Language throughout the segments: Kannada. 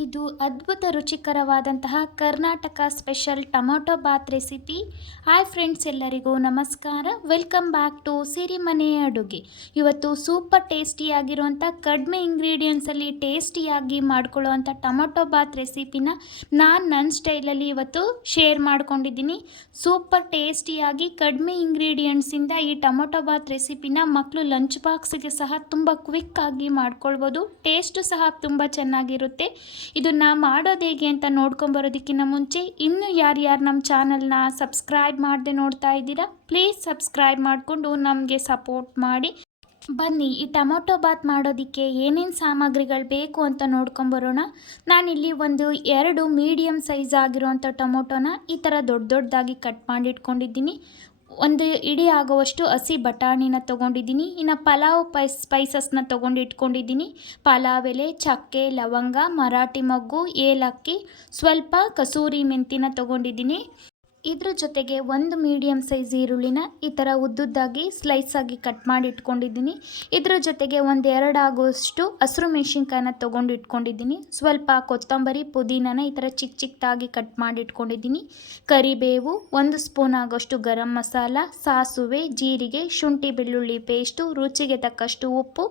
ಇದು ಅದ್ಭುತ ರುಚಿಕರವಾದಂತಹ Karnataka special tomato bath recipe. Hi friends, ಎಲ್ಲರಿಗೂ ನಮಸ್ಕಾರ. ವೆಲ್ಕಮ್ ಬ್ಯಾಕ್ ಟು ಸಿರಿಮನೆಯ ಅಡುಗೆ. ಇವತ್ತು ಸೂಪರ್ ಟೇಸ್ಟಿಯಾಗಿರುವಂಥ ಕಡಿಮೆ ಇಂಗ್ರೀಡಿಯೆಂಟ್ಸಲ್ಲಿ ಟೇಸ್ಟಿಯಾಗಿ ಮಾಡ್ಕೊಳ್ಳುವಂಥ ಟೊಮೊಟೊ ಬಾತ್ ರೆಸಿಪಿನ ನಾನು ನನ್ನ ಸ್ಟೈಲಲ್ಲಿ ಇವತ್ತು ಶೇರ್ ಮಾಡ್ಕೊಂಡಿದ್ದೀನಿ. ಸೂಪರ್ ಟೇಸ್ಟಿಯಾಗಿ ಕಡಿಮೆ ಇಂಗ್ರೀಡಿಯೆಂಟ್ಸಿಂದ ಈ ಟೊಮೊಟೊ ಬಾತ್ ರೆಸಿಪಿನ ಮಕ್ಕಳು ಲಂಚ್ ಬಾಕ್ಸಿಗೆ ಸಹ ತುಂಬ ಕ್ವಿಕ್ಕಾಗಿ ಮಾಡ್ಕೊಳ್ಬೋದು. ಟೇಸ್ಟು ಸಹ ತುಂಬ ಚೆನ್ನಾಗಿರುತ್ತೆ. ಇದನ್ನ ಮಾಡೋದು ಹೇಗೆ ಅಂತ ನೋಡ್ಕೊಂಬರೋದಕ್ಕಿಂತ ಮುಂಚೆ ಇನ್ನೂ ಯಾರ್ಯಾರು ನಮ್ಮ ಚಾನಲ್ನ ಸಬ್ಸ್ಕ್ರೈಬ್ ಮಾಡದೆ ನೋಡ್ತಾ ಇದ್ದೀರಾ, ಪ್ಲೀಸ್ ಸಬ್ಸ್ಕ್ರೈಬ್ ಮಾಡಿಕೊಂಡು ನಮಗೆ ಸಪೋರ್ಟ್ ಮಾಡಿ. ಬನ್ನಿ, ಈ ಟೊಮೊಟೊ ಬಾತ್ ಮಾಡೋದಕ್ಕೆ ಏನೇನು ಸಾಮಗ್ರಿಗಳು ಬೇಕು ಅಂತ ನೋಡ್ಕೊಂಬರೋಣ. ನಾನಿಲ್ಲಿ ಒಂದು 2 ಮೀಡಿಯಮ್ ಸೈಜ್ ಆಗಿರುವಂಥ ಟೊಮೊಟೊನ ಈ ಥರ ದೊಡ್ಡ ದೊಡ್ಡದಾಗಿ ಕಟ್ ಮಾಡಿ ಇಟ್ಕೊಂಡಿದ್ದೀನಿ. ಒಂದು ಇಡೀ ಆಗುವಷ್ಟು ಹಸಿ ಬಟಾಣಿನ ತೊಗೊಂಡಿದ್ದೀನಿ. ಇನ್ನು ಪಲಾವ್ ಸ್ಪೈಸಸ್ನ ತೊಗೊಂಡು ಇಟ್ಕೊಂಡಿದ್ದೀನಿ. ಪಲಾವ್ ಎಲೆ, ಚಕ್ಕೆ, ಲವಂಗ, ಮರಾಠಿ ಮೊಗ್ಗು, ಏಲಕ್ಕಿ, ಸ್ವಲ್ಪ ಕಸೂರಿ ಮೆಂತಿನ ತೊಗೊಂಡಿದ್ದೀನಿ. ಇದ್ರ ಜೊತೆಗೆ ಒಂದು ಮೀಡಿಯಮ್ ಸೈಜ್ ಈರುಳ್ಳಿನ ಈ ಥರ ಉದ್ದುದ್ದಾಗಿ ಸ್ಲೈಸ್ ಆಗಿ ಕಟ್ ಮಾಡಿ ಇಟ್ಕೊಂಡಿದ್ದೀನಿ. ಇದ್ರ ಜೊತೆಗೆ 1-2 ಆಗುವಷ್ಟು ಹಸಿರು ಮೆಣಸಿನ್ಕಾಯಿನ ತೊಗೊಂಡು ಇಟ್ಕೊಂಡಿದ್ದೀನಿ. ಸ್ವಲ್ಪ ಕೊತ್ತಂಬರಿ, ಪುದೀನನ ಈ ಥರ ಚಿಕ್ಕ ಚಿಕ್ಕದಾಗಿ ಕಟ್ ಮಾಡಿ ಇಟ್ಕೊಂಡಿದ್ದೀನಿ. ಕರಿಬೇವು, 1 ಸ್ಪೂನ್ ಆಗೋಷ್ಟು ಗರಂ ಮಸಾಲ, ಸಾಸುವೆ, ಜೀರಿಗೆ, ಶುಂಠಿ ಬೆಳ್ಳುಳ್ಳಿ ಪೇಸ್ಟು, ರುಚಿಗೆ ತಕ್ಕಷ್ಟು ಉಪ್ಪು,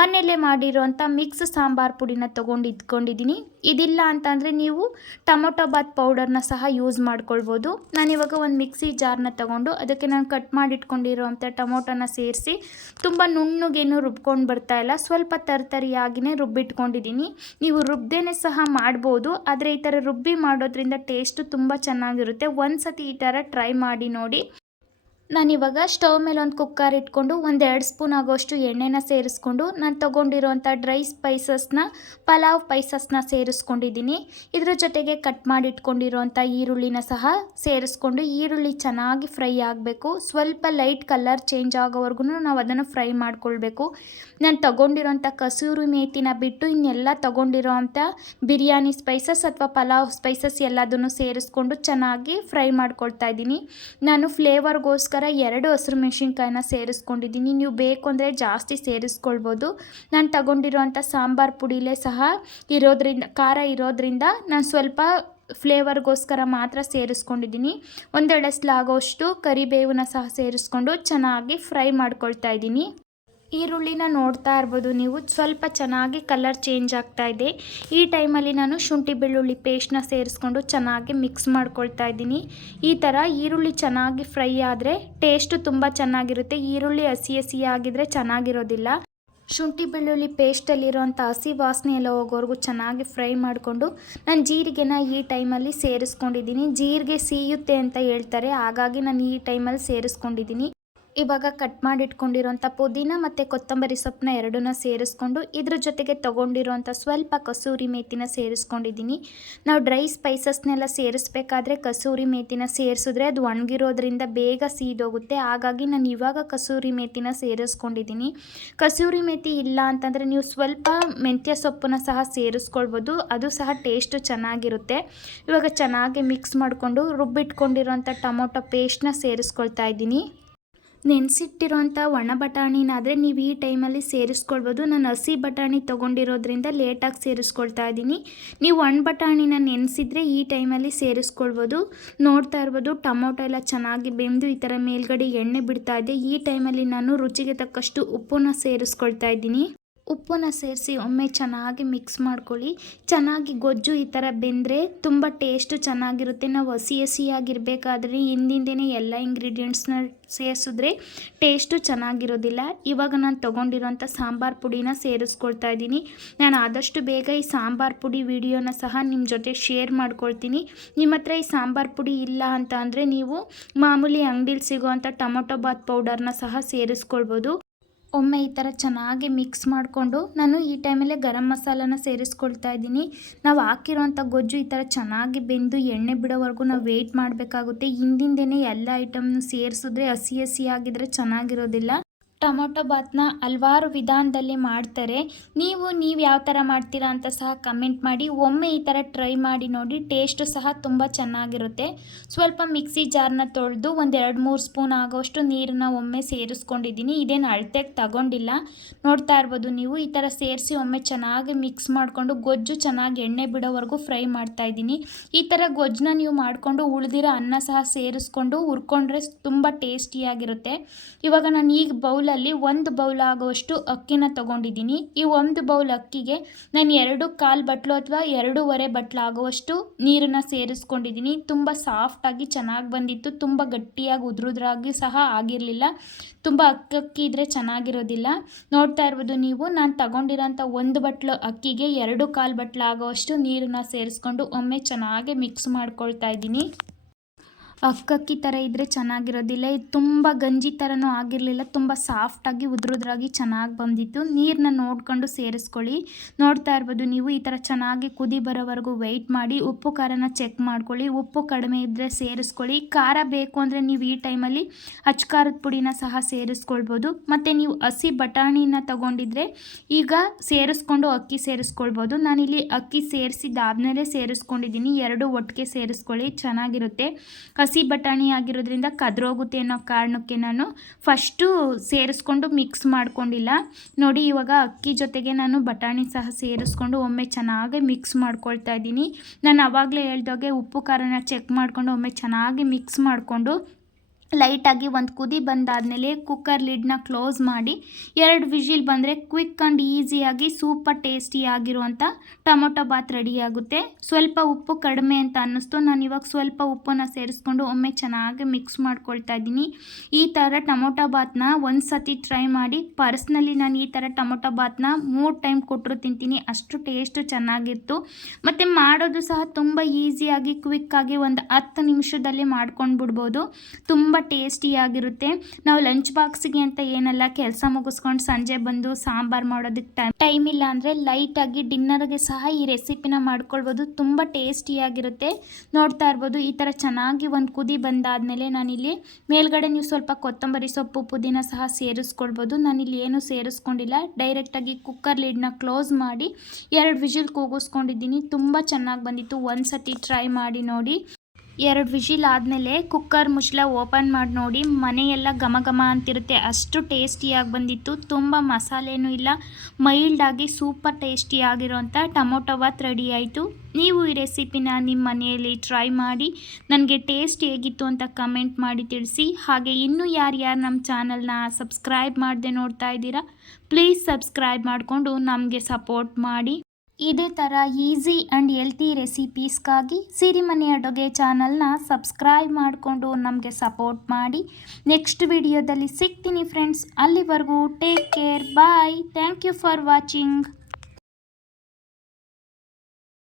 ಮನೆಯಲ್ಲೇ ಮಾಡಿರೋಂಥ ಮಿಕ್ಸ್ ಸಾಂಬಾರು ಪುಡಿನ ತೊಗೊಂಡು ಇಟ್ಕೊಂಡಿದ್ದೀನಿ. ಇದಿಲ್ಲ ಅಂತಂದರೆ ನೀವು ಟೊಮೊಟೊ ಬಾತ್ ಪೌಡರ್ನ ಸಹ ಯೂಸ್ ಮಾಡ್ಕೊಳ್ಬೋದು. ನಾನಿವಾಗ ಒಂದು ಮಿಕ್ಸಿ ಜಾರ್ನ ತೊಗೊಂಡು ಅದಕ್ಕೆ ನಾನು ಕಟ್ ಮಾಡಿ ಇಟ್ಕೊಂಡಿರೋವಂಥ ಟೊಮೊಟೊನ ಸೇರಿಸಿ ತುಂಬ ನುಣ್ಣಗೇನು ರುಬ್ಕೊಂಡು ಬರ್ತಾಯಿಲ್ಲ, ಸ್ವಲ್ಪ ತರಿಯಾಗಿಯೇ ರುಬ್ಬಿಟ್ಕೊಂಡಿದ್ದೀನಿ. ನೀವು ರುಬ್ದೇನೆ ಸಹ ಮಾಡ್ಬೋದು, ಆದರೆ ಈ ಥರ ರುಬ್ಬಿ ಮಾಡೋದ್ರಿಂದ ಟೇಸ್ಟು ತುಂಬ ಚೆನ್ನಾಗಿರುತ್ತೆ. ಒಂದು ಸತಿ ಈ ಥರ ಟ್ರೈ ಮಾಡಿ ನೋಡಿ. ನಾನಿವಾಗ ಸ್ಟವ್ ಮೇಲೆ ಒಂದು ಕುಕ್ಕರ್ ಇಟ್ಕೊಂಡು 1-2 ಸ್ಪೂನ್ ಆಗೋಷ್ಟು ಎಣ್ಣೆನ ಸೇರಿಸ್ಕೊಂಡು ನಾನು ತೊಗೊಂಡಿರೋಂಥ ಡ್ರೈ ಸ್ಪೈಸಸ್ನ, ಪಲಾವ್ ಸ್ಪೈಸಸ್ನ ಸೇರಿಸ್ಕೊಂಡಿದ್ದೀನಿ. ಇದ್ರ ಜೊತೆಗೆ ಕಟ್ ಮಾಡಿ ಇಟ್ಕೊಂಡಿರೋಂಥ ಈರುಳ್ಳಿನ ಸಹ ಸೇರಿಸ್ಕೊಂಡು ಈರುಳ್ಳಿ ಚೆನ್ನಾಗಿ ಫ್ರೈ ಆಗಬೇಕು. ಸ್ವಲ್ಪ ಲೈಟ್ ಕಲರ್ ಚೇಂಜ್ ಆಗೋವರೆಗೂ ನಾವು ಅದನ್ನು ಫ್ರೈ ಮಾಡ್ಕೊಳ್ಬೇಕು. ನಾನು ತೊಗೊಂಡಿರೋಂಥ ಕಸೂರಿ ಮೇಥಿನ ಬಿಟ್ಟು ಇನ್ನೆಲ್ಲ ತೊಗೊಂಡಿರೋಂಥ ಬಿರಿಯಾನಿ ಸ್ಪೈಸಸ್ ಅಥವಾ ಪಲಾವ್ ಸ್ಪೈಸಸ್ ಎಲ್ಲದನ್ನು ಸೇರಿಸ್ಕೊಂಡು ಚೆನ್ನಾಗಿ ಫ್ರೈ ಮಾಡ್ಕೊಳ್ತಾ ಇದ್ದೀನಿ. ನಾನು ಫ್ಲೇವರ್ಗೋಸ್ಕರ 2 ಹಸಿರು ಮೆಣಸಿನ್ಕಾಯಿನ ಸೇರಿಸ್ಕೊಂಡಿದ್ದೀನಿ. ನೀವು ಬೇಕು ಅಂದರೆ ಜಾಸ್ತಿ ಸೇರಿಸ್ಕೊಳ್ಬೋದು. ನಾನು ತಗೊಂಡಿರೋಂಥ ಸಾಂಬಾರು ಪುಡಿಲೇ ಸಹ ಖಾರ ಇರೋದ್ರಿಂದ ನಾನು ಸ್ವಲ್ಪ ಫ್ಲೇವರ್ಗೋಸ್ಕರ ಮಾತ್ರ ಸೇರಿಸ್ಕೊಂಡಿದ್ದೀನಿ. 1 ಎಳಸ್ಲಾಗೋಷ್ಟು ಕರಿಬೇವನ್ನ ಸಹ ಸೇರಿಸ್ಕೊಂಡು ಚೆನ್ನಾಗಿ ಫ್ರೈ ಮಾಡ್ಕೊಳ್ತಾ ಇದ್ದೀನಿ. ಈರುಳ್ಳಿನ ನೋಡ್ತಾ ಇರ್ಬೋದು ನೀವು, ಸ್ವಲ್ಪ ಚೆನ್ನಾಗಿ ಕಲರ್ ಚೇಂಜ್ ಆಗ್ತಾ ಇದೆ. ಈ ಟೈಮಲ್ಲಿ ನಾನು ಶುಂಠಿ ಬೆಳ್ಳುಳ್ಳಿ ಪೇಸ್ಟ್ನ ಸೇರಿಸ್ಕೊಂಡು ಚೆನ್ನಾಗಿ ಮಿಕ್ಸ್ ಮಾಡ್ಕೊಳ್ತಾ ಇದ್ದೀನಿ. ಈ ಥರ ಈರುಳ್ಳಿ ಚೆನ್ನಾಗಿ ಫ್ರೈ ಆದರೆ ಟೇಸ್ಟು ತುಂಬ ಚೆನ್ನಾಗಿರುತ್ತೆ. ಈರುಳ್ಳಿ ಹಸಿ ಹಸಿಯಾಗಿದ್ದರೆ ಚೆನ್ನಾಗಿರೋದಿಲ್ಲ. ಶುಂಠಿ ಬೆಳ್ಳುಳ್ಳಿ ಪೇಸ್ಟಲ್ಲಿರೋಂಥ ಹಸಿ ವಾಸನೆ ಎಲ್ಲ ಹೋಗೋವರೆಗೂ ಚೆನ್ನಾಗಿ ಫ್ರೈ ಮಾಡಿಕೊಂಡು ನಾನು ಜೀರಿಗೆನ ಈ ಟೈಮಲ್ಲಿ ಸೇರಿಸ್ಕೊಂಡಿದ್ದೀನಿ. ಜೀರಿಗೆ ಸೀಯುತ್ತೆ ಅಂತ ಹೇಳ್ತಾರೆ, ಹಾಗಾಗಿ ನಾನು ಈ ಟೈಮಲ್ಲಿ ಸೇರಿಸ್ಕೊಂಡಿದ್ದೀನಿ. ಇವಾಗ ಕಟ್ ಮಾಡಿ ಇಟ್ಕೊಂಡಿರೋಂಥ ಪುದೀನ ಮತ್ತು ಕೊತ್ತಂಬರಿ ಸೊಪ್ಪನ್ನ 2ನ್ನ ಸೇರಿಸ್ಕೊಂಡು ಇದ್ರ ಜೊತೆಗೆ ತೊಗೊಂಡಿರೋಂಥ ಸ್ವಲ್ಪ ಕಸೂರಿ ಮೇಥಿನ ಸೇರಿಸ್ಕೊಂಡಿದ್ದೀನಿ. ನಾವು ಡ್ರೈ ಸ್ಪೈಸಸ್ನೆಲ್ಲ ಸೇರಿಸ್ಬೇಕಾದ್ರೆ ಕಸೂರಿ ಮೇಥಿನ ಸೇರಿಸಿದ್ರೆ ಅದು ಒಣಗಿರೋದ್ರಿಂದ ಬೇಗ ಸೀದೋಗುತ್ತೆ. ಹಾಗಾಗಿ ನಾನು ಇವಾಗ ಕಸೂರಿ ಮೇಥಿನ ಸೇರಿಸ್ಕೊಂಡಿದ್ದೀನಿ. ಕಸೂರಿ ಮೇಥಿ ಇಲ್ಲ ಅಂತಂದರೆ ನೀವು ಸ್ವಲ್ಪ ಮೆಂತ್ಯ ಸೊಪ್ಪನ್ನ ಸಹ ಸೇರಿಸ್ಕೊಳ್ಬೋದು, ಅದು ಸಹ ಟೇಸ್ಟು ಚೆನ್ನಾಗಿರುತ್ತೆ. ಇವಾಗ ಚೆನ್ನಾಗಿ ಮಿಕ್ಸ್ ಮಾಡಿಕೊಂಡು ರುಬ್ಬಿಟ್ಕೊಂಡಿರೋಂಥ ಟೊಮೊಟೊ ಪೇಸ್ಟ್ನ ಸೇರಿಸ್ಕೊಳ್ತಾ ಇದ್ದೀನಿ. ನೆನೆಸಿಟ್ಟಿರೋಂಥ ಒಣ ಬಟಾಣಿನಾದರೆ ನೀವು ಈ ಟೈಮಲ್ಲಿ ಸೇರಿಸ್ಕೊಳ್ಬೋದು. ನಾನು ಹಸಿ ಬಟಾಣಿ ತೊಗೊಂಡಿರೋದ್ರಿಂದ ಲೇಟಾಗಿ ಸೇರಿಸ್ಕೊಳ್ತಾ ಇದ್ದೀನಿ. ನೀವು ಒಣ ಬಟಾಣಿನ ನೆನೆಸಿದ್ರೆ ಈ ಟೈಮಲ್ಲಿ ಸೇರಿಸ್ಕೊಳ್ಬೋದು. ನೋಡ್ತಾ ಇರ್ಬೋದು ಟೊಮೊಟೊ ಎಲ್ಲ ಚೆನ್ನಾಗಿ ಬೆಂದು ಈ ಥರ ಮೇಲ್ಗಡೆ ಎಣ್ಣೆ ಬಿಡ್ತಾ ಇದೆ. ಈ ಟೈಮಲ್ಲಿ ನಾನು ರುಚಿಗೆ ತಕ್ಕಷ್ಟು ಉಪ್ಪನ್ನ ಸೇರಿಸ್ಕೊಳ್ತಾ ಇದ್ದೀನಿ. ಉಪ್ಪನ್ನ ಸೇರಿಸಿ ಒಮ್ಮೆ ಚೆನ್ನಾಗಿ ಮಿಕ್ಸ್ ಮಾಡ್ಕೊಳ್ಳಿ. ಚೆನ್ನಾಗಿ ಗೊಜ್ಜು ಈ ಥರ ಬೆಂದರೆ ತುಂಬ ಟೇಸ್ಟು ಚೆನ್ನಾಗಿರುತ್ತೆ. ನಾವು ಹಸಿ ಹಸಿಯಾಗಿರಬೇಕಾದ್ರೆ ಹಿಂದಿಂದೇ ಎಲ್ಲ ಇಂಗ್ರೀಡಿಯೆಂಟ್ಸ್ನ ಸೇರಿಸಿದ್ರೆ ಟೇಸ್ಟು ಚೆನ್ನಾಗಿರೋದಿಲ್ಲ. ಇವಾಗ ನಾನು ತೊಗೊಂಡಿರೋಂಥ ಸಾಂಬಾರು ಪುಡಿನ ಸೇರಿಸ್ಕೊಳ್ತಾ ಇದ್ದೀನಿ. ನಾನು ಆದಷ್ಟು ಬೇಗ ಈ ಸಾಂಬಾರು ಪುಡಿ ವಿಡಿಯೋನ ಸಹ ನಿಮ್ಮ ಜೊತೆ ಶೇರ್ ಮಾಡ್ಕೊಳ್ತೀನಿ. ನಿಮ್ಮ ಹತ್ರ ಈ ಸಾಂಬಾರು ಪುಡಿ ಇಲ್ಲ ಅಂತ ಅಂದರೆ ನೀವು ಮಾಮೂಲಿ ಅಂಗಡಿಲಿ ಸಿಗೋವಂಥ ಟೊಮೊಟೊ ಬಾತ್ ಪೌಡರ್ನ ಸಹ ಸೇರಿಸ್ಕೊಳ್ಬೋದು. ಒಮ್ಮೆ ಈ ಥರ ಚೆನ್ನಾಗಿ ಮಿಕ್ಸ್ ಮಾಡಿಕೊಂಡು ನಾನು ಈ ಟೈಮಲ್ಲೇ ಗರಂ ಮಸಾಲನ ಸೇರಿಸ್ಕೊಳ್ತಾ ಇದ್ದೀನಿ. ನಾವು ಹಾಕಿರೋಂಥ ಗೊಜ್ಜು ಈ ಥರ ಚೆನ್ನಾಗಿ ಬೆಂದು ಎಣ್ಣೆ ಬಿಡೋವರೆಗೂ ನಾವು ವೆಯ್ಟ್ ಮಾಡಬೇಕಾಗುತ್ತೆ. ಹಿಂದಿಂದೇ ಎಲ್ಲ ಐಟಮ್ನು ಸೇರಿಸಿದ್ರೆ ಹಸಿ ಹಸಿಯಾಗಿದ್ದರೆ ಚೆನ್ನಾಗಿರೋದಿಲ್ಲ. ಟೊಮೊಟೊ ಬಾತ್ನ ಹಲವಾರು ವಿಧಾನದಲ್ಲಿ ಮಾಡ್ತಾರೆ. ನೀವು ಯಾವ ಥರ ಮಾಡ್ತೀರಾ ಅಂತ ಸಹ ಕಮೆಂಟ್ ಮಾಡಿ. ಒಮ್ಮೆ ಈ ಥರ ಟ್ರೈ ಮಾಡಿ ನೋಡಿ, ಟೇಸ್ಟು ಸಹ ತುಂಬ ಚೆನ್ನಾಗಿರುತ್ತೆ. ಸ್ವಲ್ಪ ಮಿಕ್ಸಿ ಜಾರ್ನ ತೊಳೆದು ಒಂದು 2-3 ಸ್ಪೂನ್ ಆಗೋಷ್ಟು ನೀರನ್ನ ಒಮ್ಮೆ ಸೇರಿಸ್ಕೊಂಡಿದ್ದೀನಿ. ಇದೇನು ಅಳತೆಗೆ ತಗೊಂಡಿಲ್ಲ, ನೋಡ್ತಾ ಇರ್ಬೋದು ನೀವು. ಈ ಥರ ಸೇರಿಸಿ ಒಮ್ಮೆ ಚೆನ್ನಾಗಿ ಮಿಕ್ಸ್ ಮಾಡಿಕೊಂಡು ಗೊಜ್ಜು ಚೆನ್ನಾಗಿ ಎಣ್ಣೆ ಬಿಡೋವರೆಗೂ ಫ್ರೈ ಮಾಡ್ತಾ ಇದ್ದೀನಿ. ಈ ಥರ ಗೊಜ್ಜನ್ನ ನೀವು ಮಾಡಿಕೊಂಡು ಉಳಿದಿರೋ ಅನ್ನ ಸಹ ಸೇರಿಸ್ಕೊಂಡು ಹುರ್ಕೊಂಡ್ರೆ ತುಂಬ ಟೇಸ್ಟಿಯಾಗಿರುತ್ತೆ. ಇವಾಗ ನಾನು ಈಗ ಬೌಲಲ್ಲಿ 1 ಬೌಲ್ ಆಗುವಷ್ಟು ಅಕ್ಕಿನ ತೊಗೊಂಡಿದ್ದೀನಿ. ಈ 1 ಬೌಲ್ ಅಕ್ಕಿಗೆ ನಾನು 2 ಬಟ್ಲು ಅಥವಾ 2.5 ಬಟ್ಲು ಆಗುವಷ್ಟು ನೀರನ್ನು ಸೇರಿಸ್ಕೊಂಡಿದ್ದೀನಿ. ತುಂಬ ಸಾಫ್ಟಾಗಿ ಚೆನ್ನಾಗಿ ಬಂದಿತ್ತು, ತುಂಬ ಗಟ್ಟಿಯಾಗಿ ಉದ್ರುದ್ರಾಗಿ ಸಹ ಆಗಿರಲಿಲ್ಲ. ತುಂಬ ಅಕ್ಕಿ ಇದ್ದರೆ ಚೆನ್ನಾಗಿರೋದಿಲ್ಲ. ನೋಡ್ತಾ ಇರ್ಬೋದು ನೀವು, ನಾನು ತಗೊಂಡಿರೋಂಥ 1 ಬಟ್ಲು ಅಕ್ಕಿಗೆ 2 ಬಟ್ಲು ಆಗುವಷ್ಟು ನೀರನ್ನು ಸೇರಿಸ್ಕೊಂಡು ಒಮ್ಮೆ ಚೆನ್ನಾಗಿ ಮಿಕ್ಸ್ ಮಾಡ್ಕೊಳ್ತಾ ಇದ್ದೀನಿ. ಅಕ್ಕಿ ಥರ ಇದ್ದರೆ ಚೆನ್ನಾಗಿರೋದಿಲ್ಲ. ಇದು ತುಂಬ ಗಂಜಿ ಥರನೂ ಆಗಿರಲಿಲ್ಲ, ತುಂಬ ಸಾಫ್ಟಾಗಿ ಉದ್ರುದ್ರಾಗಿ ಚೆನ್ನಾಗಿ ಬಂದಿತ್ತು. ನೀರನ್ನ ನೋಡ್ಕೊಂಡು ಸೇರಿಸ್ಕೊಳ್ಳಿ. ನೋಡ್ತಾ ಇರ್ಬೋದು ನೀವು, ಈ ಥರ ಚೆನ್ನಾಗಿ ಕುದಿ ಬರೋವರೆಗೂ ವೆಯ್ಟ್ ಮಾಡಿ. ಉಪ್ಪು ಖಾರನ ಚೆಕ್ ಮಾಡ್ಕೊಳ್ಳಿ. ಉಪ್ಪು ಕಡಿಮೆ ಇದ್ದರೆ ಸೇರಿಸ್ಕೊಳ್ಳಿ. ಖಾರ ಬೇಕು ಅಂದರೆ ನೀವು ಈ ಟೈಮಲ್ಲಿ ಅಚ್ಕಾರದ ಪುಡಿನ ಸಹ ಸೇರಿಸ್ಕೊಳ್ಬೋದು. ಮತ್ತು ನೀವು ಹಸಿ ಬಟಾಣಿನ ತಗೊಂಡಿದ್ರೆ ಈಗ ಸೇರಿಸ್ಕೊಂಡು ಅಕ್ಕಿ ಸೇರಿಸ್ಕೊಳ್ಬೋದು. ನಾನಿಲ್ಲಿ ಅಕ್ಕಿ ಸೇರಿಸಿದಾದ್ಮೇಲೆ ಸೇರಿಸ್ಕೊಂಡಿದ್ದೀನಿ. 2 ಒಟ್ಟಿಗೆ ಸೇರಿಸ್ಕೊಳ್ಳಿ, ಚೆನ್ನಾಗಿರುತ್ತೆ. ಹಸಿ ಬಟಾಣಿ ಆಗಿರೋದ್ರಿಂದ ಕದ್ರೋಗುತ್ತೆ ಅನ್ನೋ ಕಾರಣಕ್ಕೆ ನಾನು ಫಸ್ಟು ಸೇರಿಸ್ಕೊಂಡು ಮಿಕ್ಸ್ ಮಾಡ್ಕೊಂಡಿಲ್ಲ. ನೋಡಿ, ಇವಾಗ ಅಕ್ಕಿ ಜೊತೆಗೆ ನಾನು ಬಟಾಣಿ ಸಹ ಸೇರಿಸ್ಕೊಂಡು ಒಮ್ಮೆ ಚೆನ್ನಾಗಿ ಮಿಕ್ಸ್ ಮಾಡ್ಕೊಳ್ತಾ ಇದ್ದೀನಿ. ನಾನು ಆವಾಗಲೇ ಹೇಳ್ದಾಗೆ ಉಪ್ಪು ಖಾರನ ಚೆಕ್ ಮಾಡಿಕೊಂಡು ಒಮ್ಮೆ ಚೆನ್ನಾಗಿ ಮಿಕ್ಸ್ ಮಾಡಿಕೊಂಡು ಲೈಟಾಗಿ ಒಂದು ಕುದಿ ಬಂದಾದಮೇಲೆ ಕುಕ್ಕರ್ ಲಿಡ್ನ ಕ್ಲೋಸ್ ಮಾಡಿ 2 ವಿಷಿಲ್ ಬಂದರೆ ಕ್ವಿಕ್ ಆ್ಯಂಡ್ ಈಸಿಯಾಗಿ ಸೂಪರ್ ಟೇಸ್ಟಿಯಾಗಿರುವಂಥ ಟೊಮೊಟೊ ಬಾತ್ ರೆಡಿಯಾಗುತ್ತೆ. ಸ್ವಲ್ಪ ಉಪ್ಪು ಕಡಿಮೆ ಅಂತ ಅನ್ನಿಸ್ತು, ನಾನು ಇವಾಗ ಸ್ವಲ್ಪ ಉಪ್ಪನ್ನು ಸೇರಿಸ್ಕೊಂಡು ಒಮ್ಮೆ ಚೆನ್ನಾಗಿ ಮಿಕ್ಸ್ ಮಾಡ್ಕೊಳ್ತಾ ಇದ್ದೀನಿ. ಈ ಥರ ಟೊಮೊಟೊ ಬಾತ್ನ ಒಂದು ಸತಿ ಟ್ರೈ ಮಾಡಿ. ಪರ್ಸ್ನಲಿ ನಾನು ಈ ಥರ ಟೊಮೊಟೊ ಬಾತ್ನ 3 ಟೈಮ್ ಕೊಟ್ಟರು ತಿಂತೀನಿ, ಅಷ್ಟು ಟೇಸ್ಟು ಚೆನ್ನಾಗಿತ್ತು. ಮತ್ತು ಮಾಡೋದು ಸಹ ತುಂಬ ಈಸಿಯಾಗಿ ಕ್ವಿಕ್ಕಾಗಿ ಒಂದು 10 ನಿಮಿಷದಲ್ಲಿ ಮಾಡ್ಕೊಂಡು ಬಿಡ್ಬೋದು. ತುಂಬ ಟೇಸ್ಟಿಯಾಗಿರುತ್ತೆ. ನಾವು ಲಂಚ್ ಬಾಕ್ಸಿಗೆ ಅಂತ ಏನಲ್ಲ, ಕೆಲಸ ಮುಗಿಸ್ಕೊಂಡು ಸಂಜೆ ಬಂದು ಸಾಂಬಾರು ಮಾಡೋದಕ್ಕೆ ಟೈಮ್ ಇಲ್ಲ ಅಂದರೆ ಲೈಟಾಗಿ ಡಿನ್ನರ್ಗೆ ಸಹ ಈ ರೆಸಿಪಿನ ಮಾಡ್ಕೊಳ್ಬೋದು. ತುಂಬ ಟೇಸ್ಟಿಯಾಗಿರುತ್ತೆ. ನೋಡ್ತಾ ಇರ್ಬೋದು, ಈ ಥರ ಚೆನ್ನಾಗಿ ಒಂದು ಕುದಿ ಬಂದಾದಮೇಲೆ ನಾನಿಲ್ಲಿ ಮೇಲ್ಗಡೆ ನೀವು ಸ್ವಲ್ಪ ಕೊತ್ತಂಬರಿ ಸೊಪ್ಪು, ಪುದೀನ ಸಹ ಸೇರಿಸ್ಕೊಳ್ಬೋದು. ನಾನಿಲ್ಲಿ ಏನೂ ಸೇರಿಸ್ಕೊಂಡಿಲ್ಲ, ಡೈರೆಕ್ಟಾಗಿ ಕುಕ್ಕರ್ ಲಿಡ್ನ ಕ್ಲೋಸ್ ಮಾಡಿ 2 ವಿಷಿಲ್ ಕೂಗಿಸ್ಕೊಂಡಿದ್ದೀನಿ. ತುಂಬ ಚೆನ್ನಾಗಿ ಬಂದಿತ್ತು, ಒಂದು ಸತಿ ಟ್ರೈ ಮಾಡಿ ನೋಡಿ. 2 ವಿಷಿಲ್ ಆದಮೇಲೆ ಕುಕ್ಕರ್ ಮುಚ್ಚಳ ಓಪನ್ ಮಾಡಿ ನೋಡಿ, ಮನೆಯೆಲ್ಲ ಘಮ ಘಮ ಅಂತಿರುತ್ತೆ, ಅಷ್ಟು ಟೇಸ್ಟಿಯಾಗಿ ಬಂದಿತ್ತು. ತುಂಬ ಮಸಾಲೆನೂ ಇಲ್ಲ, ಮೈಲ್ಡಾಗಿ ಸೂಪರ್ ಟೇಸ್ಟಿಯಾಗಿರೋಂಥ ಟೊಮೊಟೊ ಬಾತ್ ರೆಡಿ ಆಯಿತು. ನೀವು ಈ ರೆಸಿಪಿನ ನಿಮ್ಮ ಮನೆಯಲ್ಲಿ ಟ್ರೈ ಮಾಡಿ ನನಗೆ ಟೇಸ್ಟ್ ಹೇಗಿತ್ತು ಅಂತ ಕಮೆಂಟ್ ಮಾಡಿ ತಿಳಿಸಿ. ಹಾಗೆ ಇನ್ನೂ ಯಾರ್ಯಾರು ನಮ್ಮ ಚಾನಲ್ನ ಸಬ್ಸ್ಕ್ರೈಬ್ ಮಾಡದೆ ನೋಡ್ತಾ ಇದ್ದೀರಾ, ಪ್ಲೀಸ್ ಸಬ್ಸ್ಕ್ರೈಬ್ ಮಾಡಿಕೊಂಡು ನಮಗೆ ಸಪೋರ್ಟ್ ಮಾಡಿ. ಇದೇ ಥರ ಈಸಿ ಆ್ಯಂಡ್ ಹೆಲ್ತಿ ರೆಸಿಪೀಸ್ಗಾಗಿ ಸಿರಿಮನೆ ಅಡುಗೆ ಚಾನಲ್ನ ಸಬ್ಸ್ಕ್ರೈಬ್ ಮಾಡಿಕೊಂಡು ನಮಗೆ ಸಪೋರ್ಟ್ ಮಾಡಿ. ನೆಕ್ಸ್ಟ್ ವಿಡಿಯೋದಲ್ಲಿ ಸಿಗ್ತೀನಿ ಫ್ರೆಂಡ್ಸ್. ಅಲ್ಲಿವರೆಗೂ take care, bye. Thank you for watching.